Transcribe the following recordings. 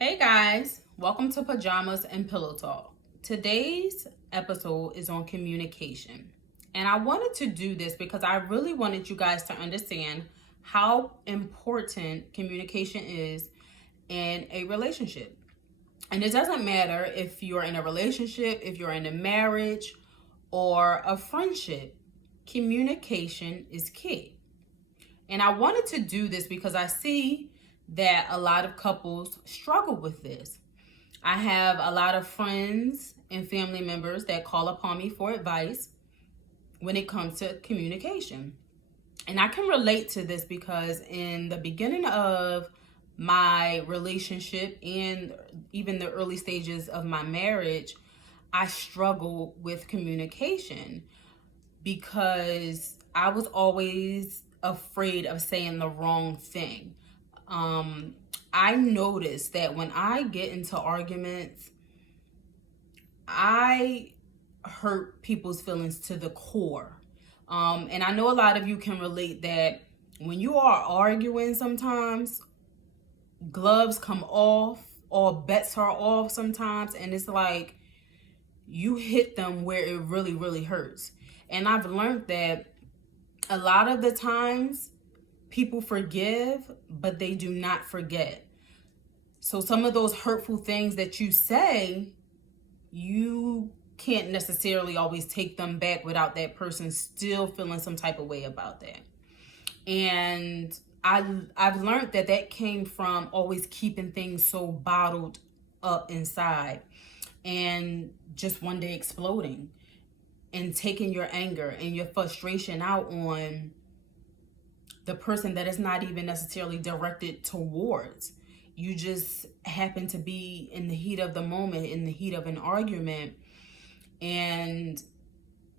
Hey guys, welcome to Pajamas and Pillow Talk. Today's episode is on communication. And I wanted to do this because I really wanted you guys to understand how important communication is in a relationship. And it doesn't matter if you're in a relationship, if you're in a marriage, or a friendship, communication is key. And I wanted to do this because I see that a lot of couples struggle with this. I have a lot of friends and family members that call upon me for advice when it comes to communication. And I can relate to this because in the beginning of my relationship and even the early stages of my marriage, I struggled with communication because I was always afraid of saying the wrong thing. I noticed that when I get into arguments, I hurt people's feelings to the core. And I know a lot of you can relate that when you are arguing, sometimes gloves come off, all bets are off sometimes, and it's like you hit them where it really, really hurts. And I've learned that a lot of the times people forgive, but they do not forget. So some of those hurtful things that you say, you can't necessarily always take them back without that person still feeling some type of way about that. And I've learned that that came from always keeping things so bottled up inside and just one day exploding and taking your anger and your frustration out on the person that is not even necessarily directed towards. You just happen to be in the heat of the moment, in the heat of an argument, and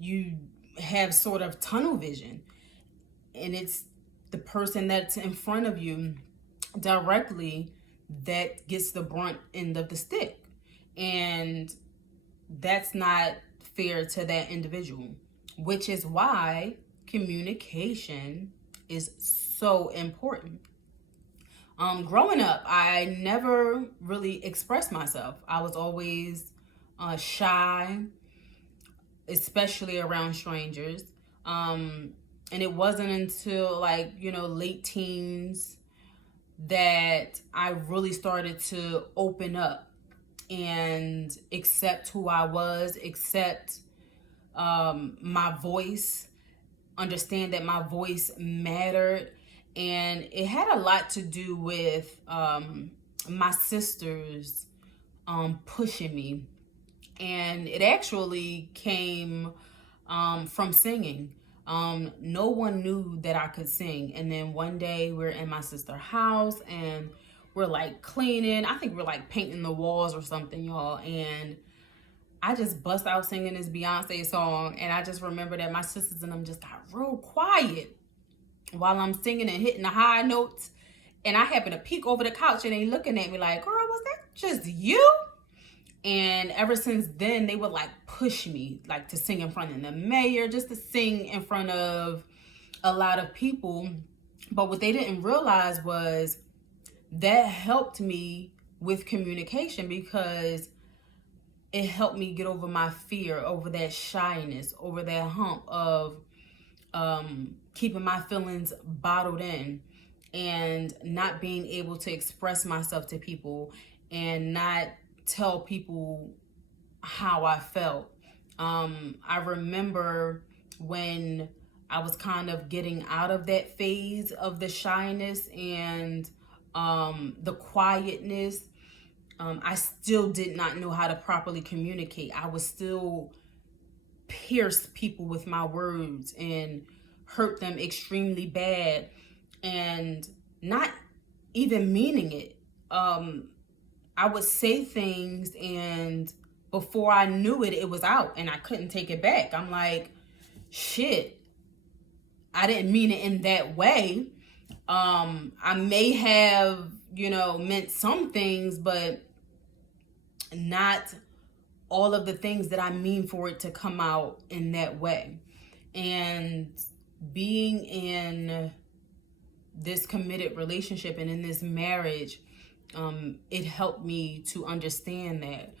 you have sort of tunnel vision. And it's the person that's in front of you directly that gets the brunt end of the stick. And that's not fair to that individual, which is why communication is so important. Growing up, I never really expressed myself. I was always shy, especially around strangers. And it wasn't until late teens that I really started to open up and accept who I was, accept my voice, understand that my voice mattered. And it had a lot to do with my sisters pushing me. And it actually came from singing. No one knew that I could sing. And then one day we're in my sister's house and we're like cleaning. I think we're like painting the walls or something, y'all. And I just bust out singing this Beyonce song. And I just remember that my sisters and them just got real quiet while I'm singing and hitting the high notes. And I happen to peek over the couch and they looking at me like, girl, was that just you? And ever since then, they would like push me like to sing in front of the mayor, just to sing in front of a lot of people. But what they didn't realize was that helped me with communication because it helped me get over my fear, over that shyness, over that hump of keeping my feelings bottled in and not being able to express myself to people and not tell people how I felt. I remember when I was kind of getting out of that phase of the shyness and the quietness. I still did not know how to properly communicate. I was still pierce people with my words and hurt them extremely bad and not even meaning it. I would say things and before I knew it, it was out and I couldn't take it back. I'm like, shit, I didn't mean it in that way. I may have, meant some things, but not all of the things that I mean for it to come out in that way. And being in this committed relationship and in this marriage, It helped me to understand that.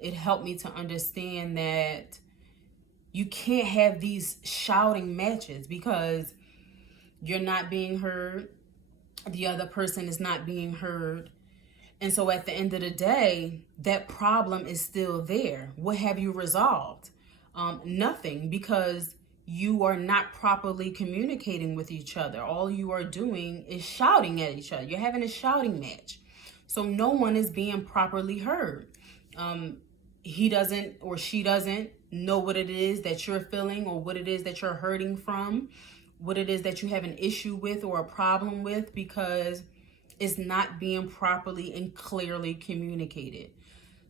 It helped me to understand that you can't have these shouting matches because you're not being heard. The other person is not being heard. And so at the end of the day, that problem is still there. What have you resolved? Nothing, because you are not properly communicating with each other. All you are doing is shouting at each other. You're having a shouting match. So no one is being properly heard. He doesn't or she doesn't know what it is that you're feeling or what it is that you're hurting from, what it is that you have an issue with or a problem with, because it's not being properly and clearly communicated.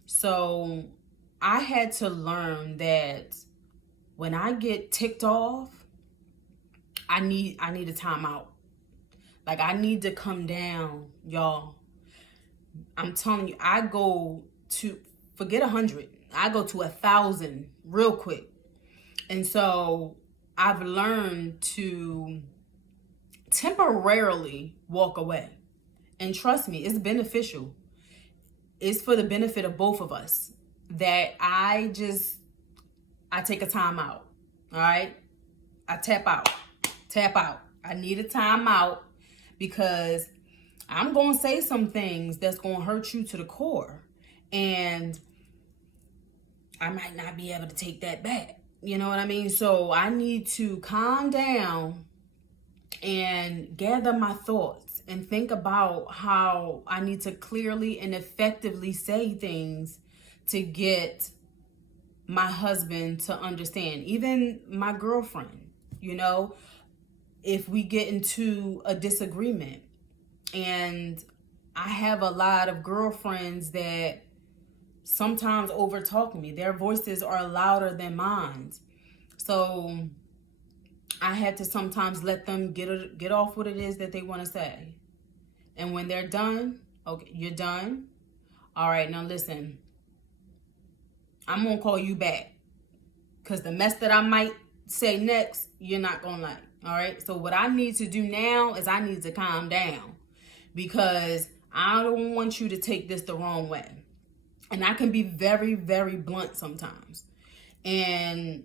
So I had to learn that when I get ticked off, I need a timeout. Like, I need to come down, y'all. I'm telling you, I go to, forget 100, I go to 1,000 real quick. And so I've learned to temporarily walk away. And trust me, it's beneficial. It's for the benefit of both of us that I take a time out. All right? I tap out. I need a time out because I'm going to say some things that's going to hurt you to the core. And I might not be able to take that back. You know what I mean? So I need to calm down and gather my thoughts and think about how I need to clearly and effectively say things to get my husband to understand. Even my girlfriend, you know, if we get into a disagreement, and I have a lot of girlfriends that sometimes overtalk me. Their voices are louder than mine. So I had to sometimes let them get off what it is that they want to say. And when they're done, okay, you're done. All right, now listen, I'm going to call you back because the mess that I might say next, you're not going to like. All right, so what I need to do now is I need to calm down because I don't want you to take this the wrong way. And I can be very, very blunt sometimes. And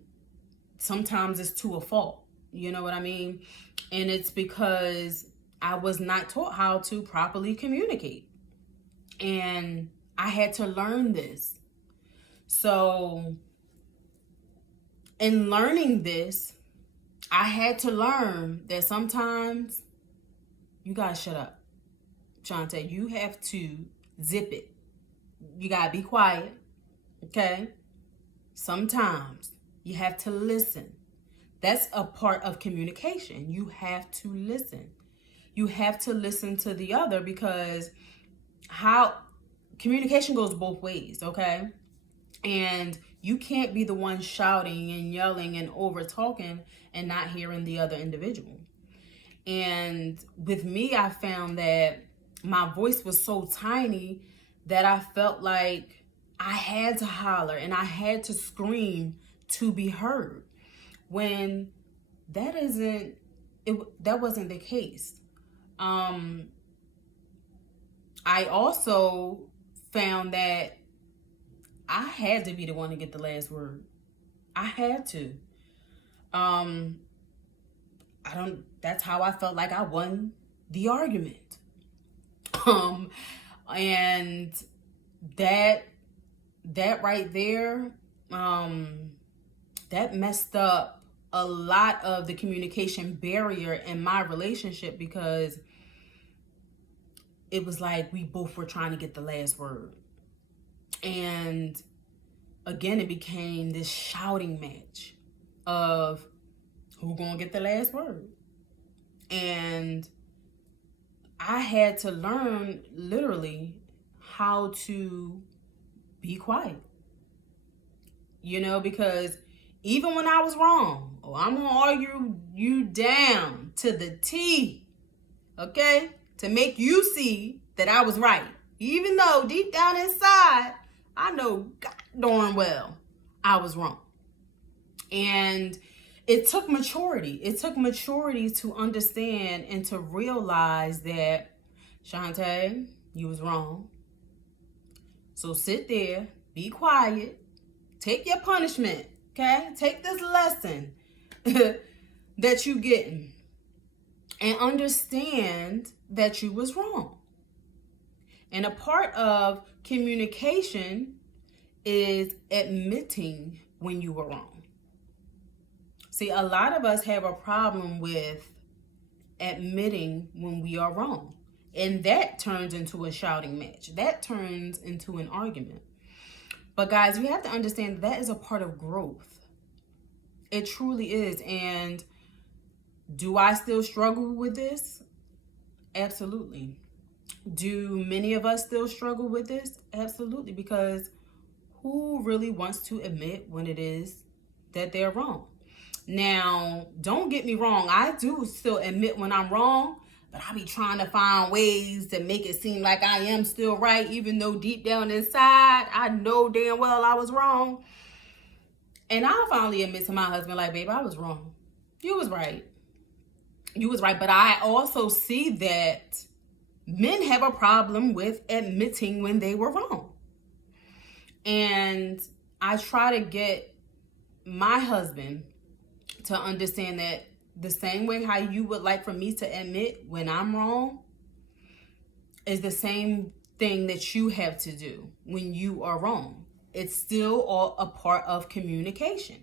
sometimes it's to a fault. You know what I mean? And it's because I was not taught how to properly communicate. And I had to learn this. So in learning this, I had to learn that sometimes you gotta shut up. Shante, you have to zip it. You gotta be quiet, okay? Sometimes you have to listen. That's a part of communication. You have to listen. You have to listen to the other because communication goes both ways, okay? And you can't be the one shouting and yelling and over talking and not hearing the other individual. And with me, I found that my voice was so tiny that I felt like I had to holler and I had to scream to be heard, when that wasn't the case. I also found that I had to be the one to get the last word. I had to. That's how I felt like I won the argument. And that right there, that messed up a lot of the communication barrier in my relationship because it was like we both were trying to get the last word. And again, it became this shouting match of who gonna get the last word. And I had to learn literally how to be quiet. You know, because even when I was wrong, I'm gonna argue you down to the T, okay? To make you see that I was right. Even though deep down inside, I know God darn well I was wrong. And it took maturity. It took maturity to understand and to realize that, Shante, You was wrong. So sit there, be quiet, take your punishment, okay? Take this lesson that you getting and understand that you was wrong. And a part of communication is admitting when you were wrong. See, a lot of us have a problem with admitting when we are wrong. And that turns into a shouting match. That turns into an argument. But guys, you have to understand that is a part of growth. It truly is. And do I still struggle with this? Absolutely. Do many of us still struggle with this? Absolutely. Because who really wants to admit when it is that they're wrong? Now, don't get me wrong. I do still admit when I'm wrong, but I be trying to find ways to make it seem like I am still right, even though deep down inside, I know damn well I was wrong. And I finally admit to my husband, like, babe, I was wrong. You was right. You was right. But I also see that men have a problem with admitting when they were wrong. And I try to get my husband to understand that the same way how you would like for me to admit when I'm wrong is the same thing that you have to do when you are wrong. It's still all a part of communication.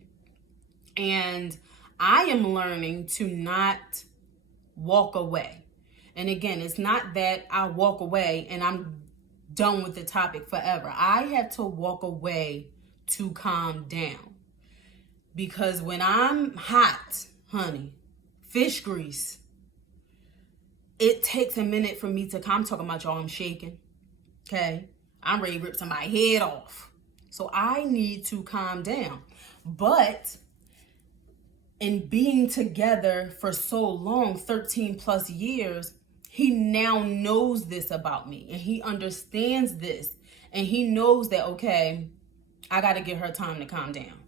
And I am learning to not walk away. And again, it's not that I walk away and I'm done with the topic forever. I have to walk away to calm down. Because when I'm hot, honey, fish grease, it takes a minute for me to I'm talking about y'all, I'm shaking. Okay? I'm ready to rip somebody's head off. So I need to calm down. But in being together for so long, 13 plus years, he now knows this about me. And he understands this. And he knows that, okay, I got to give her time to calm down.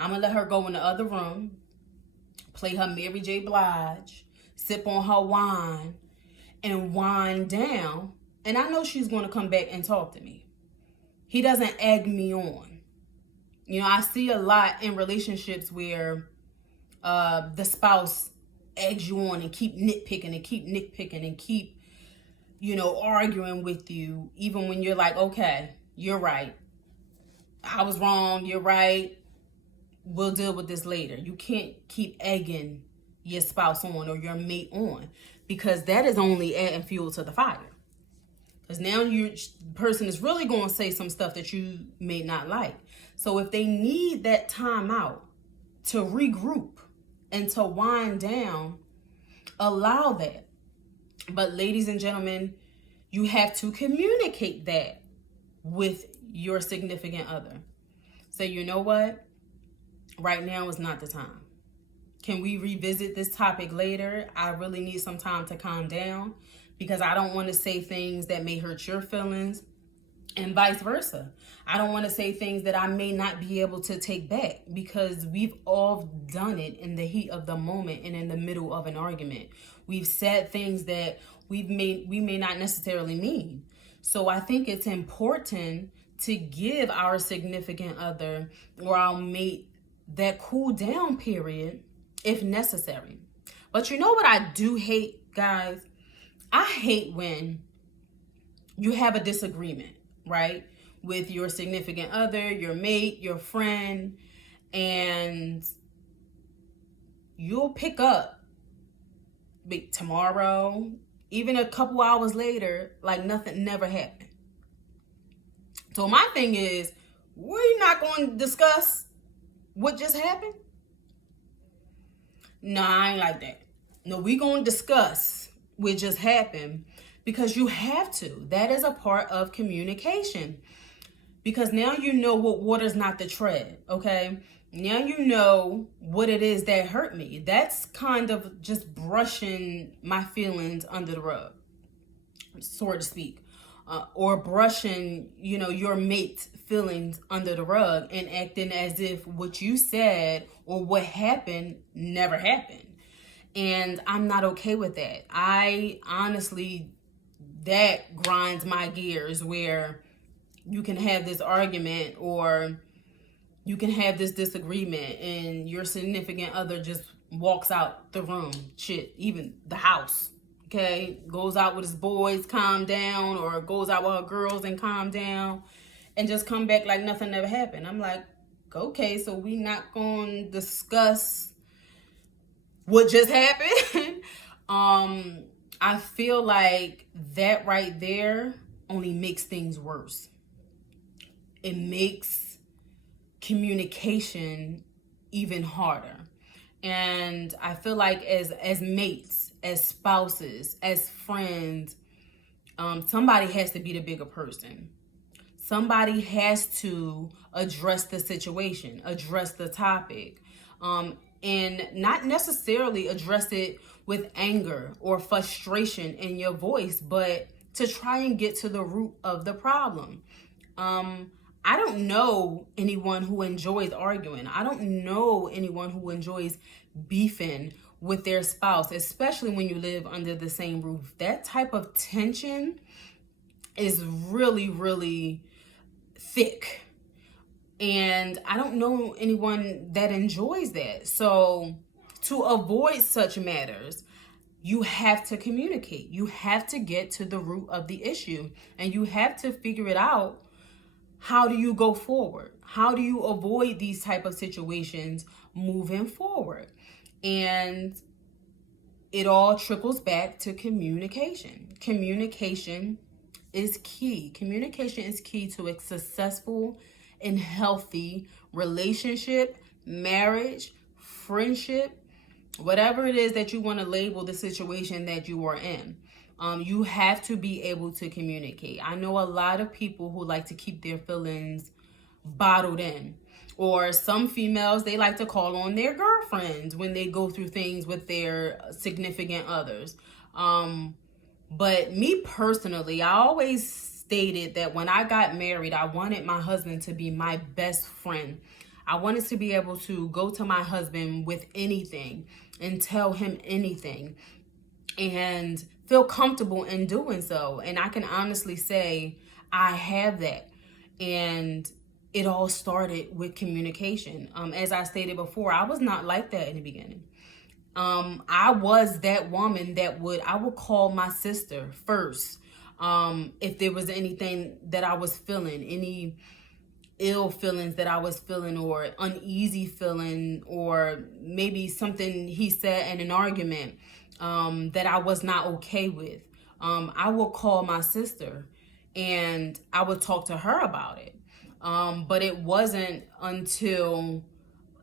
I'm going to let her go in the other room, play her Mary J. Blige, sip on her wine, and wind down. And I know she's going to come back and talk to me. He doesn't egg me on. You know, I see a lot in relationships where the spouse eggs you on and keep nitpicking and keep, you know, arguing with you, even when you're like, okay, you're right. I was wrong. You're right. We'll deal with this later. You can't keep egging your spouse on or your mate on, because that is only adding fuel to the fire. Because now your person is really going to say some stuff that you may not like. So if they need that time out to regroup and to wind down, allow that. But ladies and gentlemen, you have to communicate that with your significant other. So you know what? Right now is not the time. Can we revisit this topic later? I really need some time to calm down, because I don't want to say things that may hurt your feelings, and vice versa. I don't want to say things that I may not be able to take back, because we've all done it in the heat of the moment and in the middle of an argument. We've said things that we may not necessarily mean. So I think it's important to give our significant other or our mate that cool down period if necessary. But you know what I do hate, guys? I hate when you have a disagreement, right? With your significant other, your mate, your friend, and you'll pick up tomorrow, even a couple hours later, like nothing never happened. So my thing is, we're not going to discuss what just happened? No, I ain't like that. No, we gonna discuss what just happened, because you have to. That is a part of communication. Because now you know what water's not to tread, okay? Now you know what it is that hurt me. That's kind of just brushing my feelings under the rug, so to speak. Or brushing, you know, your mate's feelings under the rug and acting as if what you said or what happened never happened. And I'm not okay with that. I honestly that grinds my gears, where you can have this argument or you can have this disagreement and your significant other just walks out the room, shit, even the house, okay? Goes out with his boys, calm down, or goes out with her girls and calm down, and just come back like nothing ever happened. I'm like, okay, so we not gonna discuss what just happened? I feel like that right there only makes things worse. It makes communication even harder. And I feel like as mates, as spouses, as friends, somebody has to be the bigger person. Somebody has to address the situation, address the topic, and not necessarily address it with anger or frustration in your voice, but to try and get to the root of the problem. I don't know anyone who enjoys arguing. I don't know anyone who enjoys beefing with their spouse, especially when you live under the same roof. That type of tension is really, really thick. And I don't know anyone that enjoys that. So to avoid such matters, you have to communicate. You have to get to the root of the issue, and you have to figure it out. How do you go forward? How do you avoid these type of situations moving forward? And it all trickles back to communication. Communication is key. Communication is key to a successful and healthy relationship, marriage, friendship, whatever it is that you want to label the situation that you are in. You have to be able to communicate. I know a lot of people who like to keep their feelings bottled in. Or some females, they like to call on their girlfriends when they go through things with their significant others. But me personally, I always stated that when I got married, I wanted my husband to be my best friend. I wanted to be able to go to my husband with anything and tell him anything and feel comfortable in doing so. And I can honestly say I have that. And it all started with communication. As I stated before, I was not like that in the beginning. I was that woman that I would call my sister first. If there was anything that I was feeling, any ill feelings that I was feeling, or uneasy feeling, or maybe something he said in an argument that I was not okay with, I would call my sister and I would talk to her about it. But it wasn't until,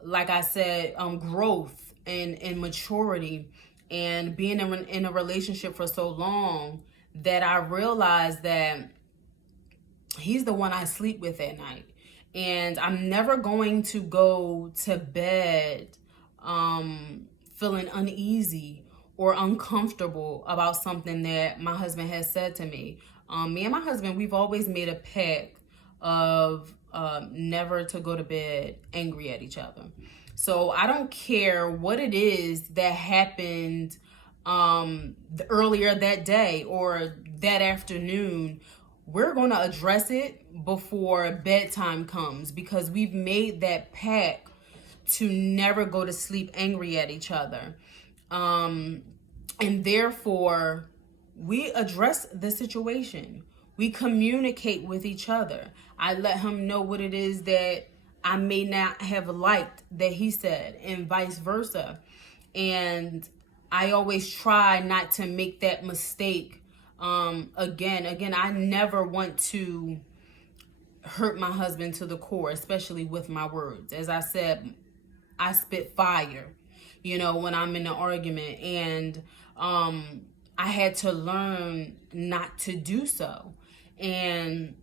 like I said, growth and maturity and being in a relationship for so long that I realized that he's the one I sleep with at night. And I'm never going to go to bed feeling uneasy or uncomfortable about something that my husband has said to me. Me and my husband, we've always made a pact of never to go to bed angry at each other. So I don't care what it is that happened earlier that day or that afternoon. We're going to address it before bedtime comes, because we've made that pact to never go to sleep angry at each other. And therefore, we address the situation. We communicate with each other. I let him know what it is that I may not have liked that he said, and vice versa. And I always try not to make that mistake again. I never want to hurt my husband to the core, especially with my words. As I said, I spit fire, when I'm in an argument, and I had to learn not to do so. And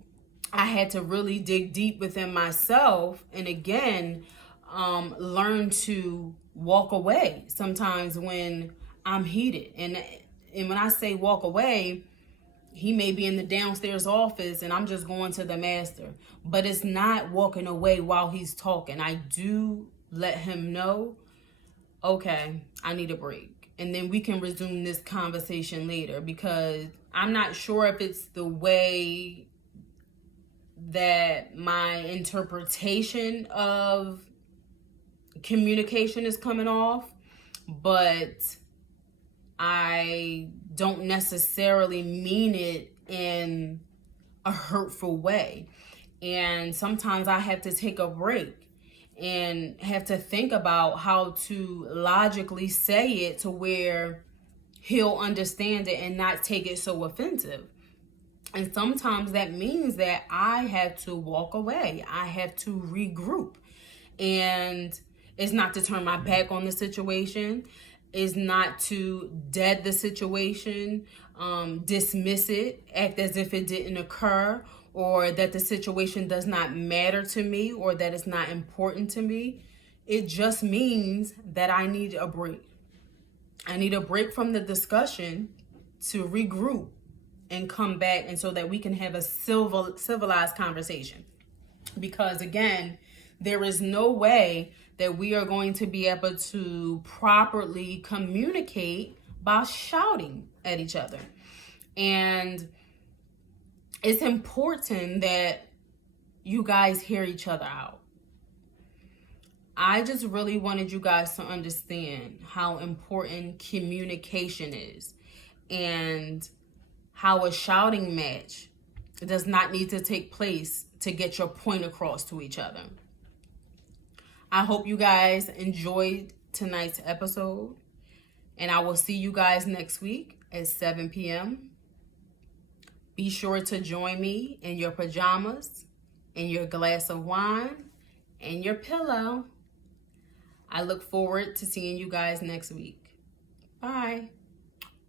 I had to really dig deep within myself, and again, learn to walk away sometimes when I'm heated. And when I say walk away, he may be in the downstairs office and I'm just going to the master. But it's not walking away while he's talking. I do let him know, okay, I need a break. And then we can resume this conversation later, because I'm not sure if it's the way that my interpretation of communication is coming off, but I don't necessarily mean it in a hurtful way. And sometimes I have to take a break and have to think about how to logically say it to where he'll understand it and not take it so offensive. And sometimes that means that I have to walk away. I have to regroup. And it's not to turn my back on the situation. It's not to dead the situation, dismiss it, act as if it didn't occur, or that the situation does not matter to me, or that it's not important to me. It just means that I need a break. I need a break from the discussion to regroup and come back, and so that we can have a civilized conversation. Because again, there is no way that we are going to be able to properly communicate by shouting at each other. And it's important that you guys hear each other out. I just really wanted you guys to understand how important communication is, and how a shouting match does not need to take place to get your point across to each other. I hope you guys enjoyed tonight's episode, and I will see you guys next week at 7 p.m. Be sure to join me in your pajamas, in your glass of wine, and your pillow. I look forward to seeing you guys next week. Bye.